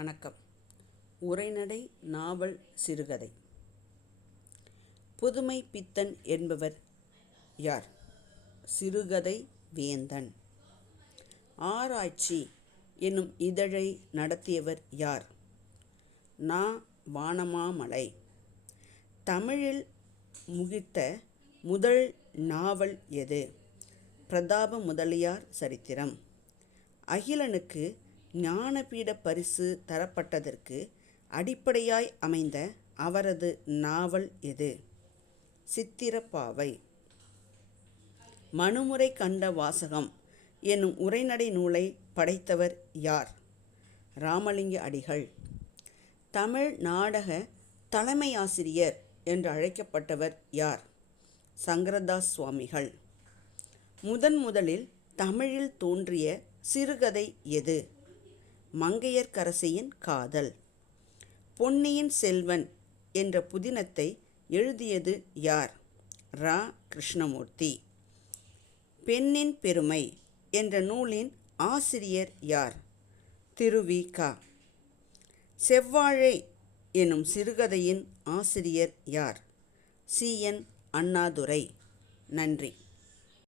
வணக்கம். உரைநடை நாவல் சிறுகதை. புதுமை பித்தன் என்பவர் யார்? சிறுகதை வேந்தன். ஆராய்ச்சி என்னும் இதழை நடத்தியவர் யார்? நா. வானமாமலை. தமிழில் முகித்த முதல் நாவல் எது? பிரதாப முதலியார் சரித்திரம். அகிலனுக்கு ஞானபீட பரிசு தரப்பட்டதற்கு அடிப்படையாய் அமைந்த அவரது நாவல் எது? சித்திரப்பாவை. மனுமுறை கண்ட வாசகம் என்னும் உரைநடை நூலை படைத்தவர் யார்? ராமலிங்க அடிகள். தமிழ் நாடக தலைமை ஆசிரியர் என்று அழைக்கப்பட்டவர் யார்? சங்கரதாஸ் சுவாமிகள். முதன் முதலில் தமிழில் தோன்றிய சிறுகதை எது? மங்கையர்க்கரசியின் காதல். பொன்னியின் செல்வன் என்ற புதினத்தை எழுதியது யார்? ரா. கிருஷ்ணமூர்த்தி. பெண்ணின் பெருமை என்ற நூலின் ஆசிரியர் யார்? திருவி கா. செவ்வாழை எனும் சிறுகதையின் ஆசிரியர் யார்? சி. என். அண்ணாதுரை. நன்றி.